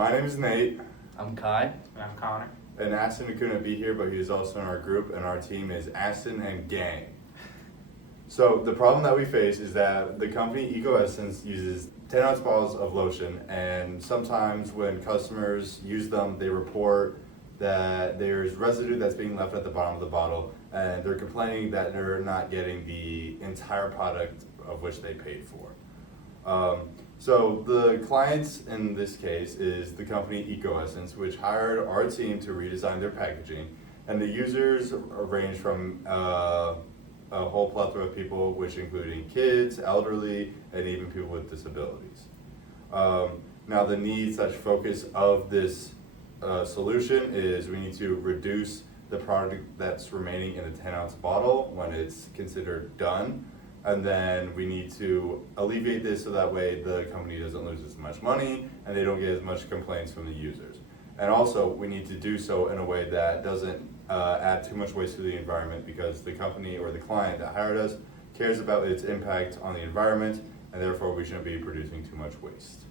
My name is Nate. I'm Kai. And I'm Connor. And Aston couldn't be here, but he is also in our group, and our team is Aston and Gang. So the problem that we face is that the company EcoEssence uses 10-ounce bottles of lotion, and sometimes when customers use them, they report that there's residue that's being left at the bottom of the bottle, and they're complaining that they're not getting the entire product of which they paid for. So the clients in this case is the company EcoEssence, which hired our team to redesign their packaging, and the users range from a whole plethora of people, which including kids, elderly, and even people with disabilities. Now the need/focus of this solution is we need to reduce the product that's remaining in a 10-ounce bottle when it's considered done. And then we need to alleviate this so that way the company doesn't lose as much money and they don't get as much complaints from the users. And also we need to do so in a way that doesn't add too much waste to the environment, because the company or the client that hired us cares about its impact on the environment, and therefore we shouldn't be producing too much waste.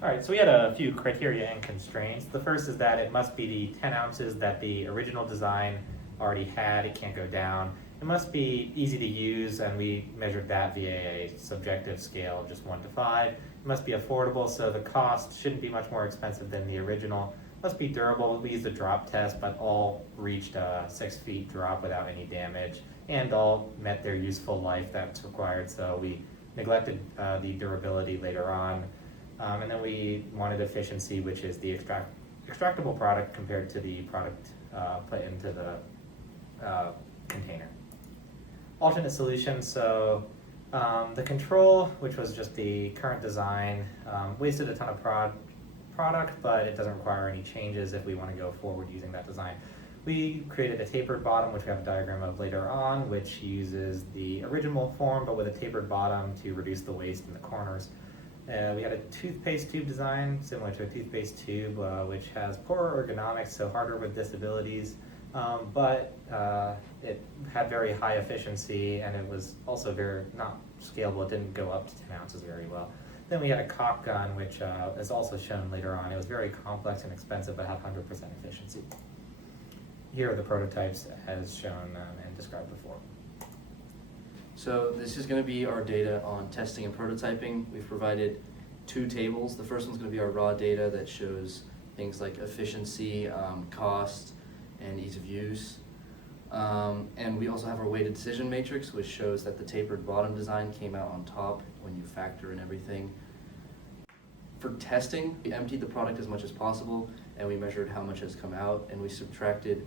All right, so we had a few criteria and constraints. The first is that it must be the 10 ounces that the original design already had. It can't go down. It must be easy to use, and we measured that via a subjective scale of just 1 to 5. It must be affordable, so the cost shouldn't be much more expensive than the original. It must be durable. We used a drop test, but all reached a 6 feet drop without any damage, and all met their useful life that's required, so we neglected the durability later on. And then we wanted efficiency, which is the extractable product compared to the product put into the container. Alternate solutions, so the control, which was just the current design, wasted a ton of product, but it doesn't require any changes if we want to go forward using that design. We created a tapered bottom, which we have a diagram of later on, which uses the original form but with a tapered bottom to reduce the waste in the corners. We had a toothpaste tube design, similar to a toothpaste tube, which has poorer ergonomics, so harder with disabilities, but it had very high efficiency, and it was also very not scalable. It didn't go up to 10 ounces very well. Then we had a caulk gun, which is also shown later on. It was very complex and expensive, but had 100% efficiency. Here are the prototypes as shown and described before. So this is going to be our data on testing and prototyping. We've provided 2 tables. The first one's going to be our raw data that shows things like efficiency, cost, and ease of use. And we also have our weighted decision matrix, which shows that the tapered bottom design came out on top when you factor in everything. For testing, we emptied the product as much as possible, and we measured how much has come out, and we subtracted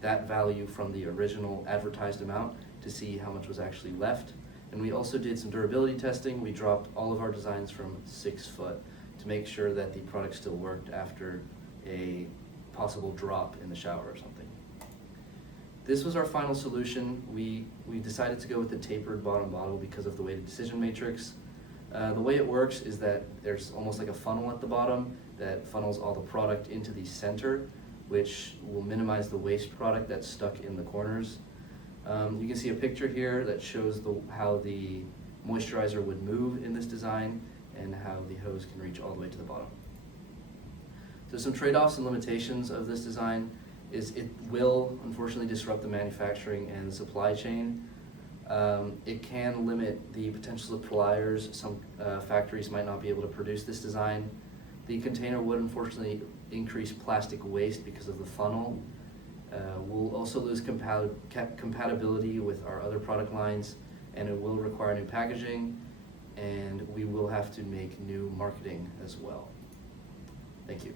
that value from the original advertised amount to see how much was actually left. And we also did some durability testing. We dropped all of our designs from 6 foot to make sure that the product still worked after a possible drop in the shower or something. This was our final solution. We decided to go with the tapered bottom bottle because of the weighted decision matrix. The way it works is that there's almost like a funnel at the bottom that funnels all the product into the center, which will minimize the waste product that's stuck in the corners. You can see a picture here that shows how the moisturizer would move in this design and how the hose can reach all the way to the bottom. So some trade-offs and limitations of this design is it will unfortunately disrupt the manufacturing and the supply chain. It can limit the potential suppliers. Some factories might not be able to produce this design. The container would unfortunately increase plastic waste because of the funnel. We'll also lose compatibility with our other product lines, and it will require new packaging, and we will have to make new marketing as well. Thank you.